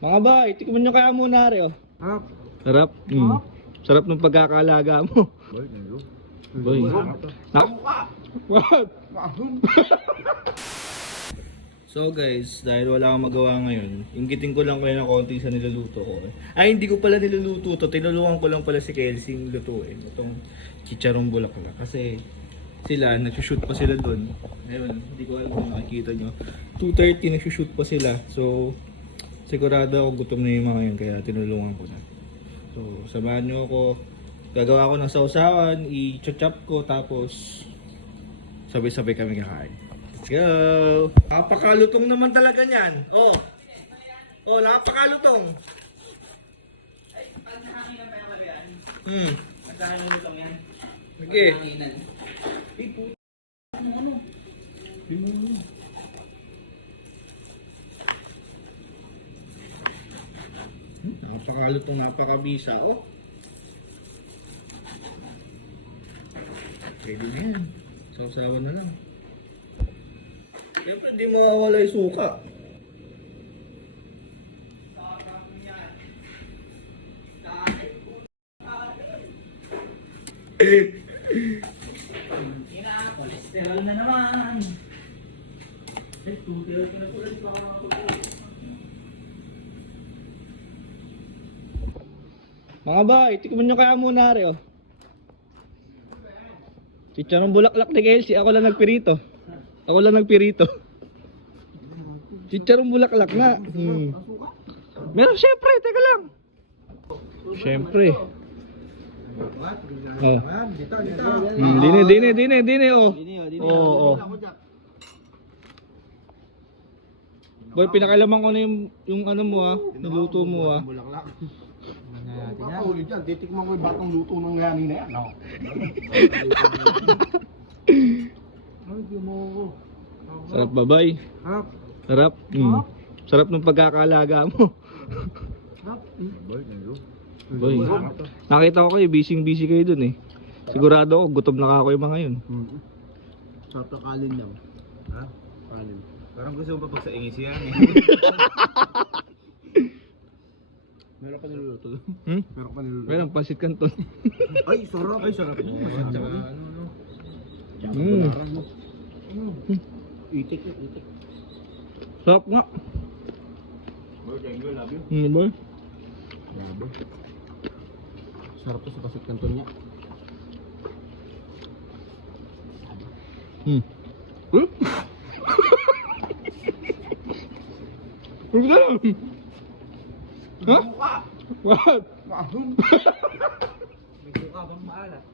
Mga bay, tikman nyo kaya muna rin oh. Harap. Sarap. Sarap ng pagkakalaga mo. Boy. What? So guys, dahil wala akong magawa ngayon, inggitin ko lang kayo ng konti sa niluluto ko. Ay, hindi ko pala niluluto to. Tinulungan ko lang pala si Kelsey lutuin. Itong chicharong bulaklak. Kasi sila, nagsushoot pa sila doon. Ngayon, hindi ko alam kung nakikita nyo. 2:30 nagsushoot pa sila. So, sigurado ako gutom na yung mga yun. Kaya tinulungan ko na. So, samahan nyo ako. Gagawa ko ng sausawan, i-chop ko, tapos sabay-sabay kami kakain. Let's go! Napakalutong naman talaga niyan. Oh, napakalutong. Ay, pag nahanginan pa yung kariyan. Nagkakalutong yan. Sige. Nahanginan. Ay, puto. Napakalutong, napakabisa. Oh. Pwede na yan. Sausawan na lang. Siyempre, hindi mawawala yung suka. Cholesterol na naman. Ay, tutira ko na tuloy. Mga bay, tikman nyo kaya muna rin oh. Chicharong bulaklak ni Kelsey, ako lang nagpirito. Chicharong bulaklak nga. Meron syempre, teka lang. Syempre. Oh. Dine oh. Oo. Boy, pinakalaman ko na yung ano mo ah, niluto mo ah. Ulit yan, titikman ko yung batong luto ng yani na yan. No? Sarap ba, bay? Harap. Sarap. Sarap ng pagkakalaga mo. Boy, nakita ko kayo, busy kayo dun eh. Sigurado ako, gutom na ako yung mga yun. Sarap na kalin lang. Ha? Kalin. Parang gusto mo pa pag sa ingis yan eh. Meron pa niluluto doon? Meron pa niluluto? Meron, pansit canton. Ay, sarap! Ay, sarap! Tsaka ano. Itik yun, itik. Sarap nga. Boy, thank you, love you. Boy. Grabe. Sarap to sa pasit kanton niya. Ha? What? Mahon! May suka bang maalat?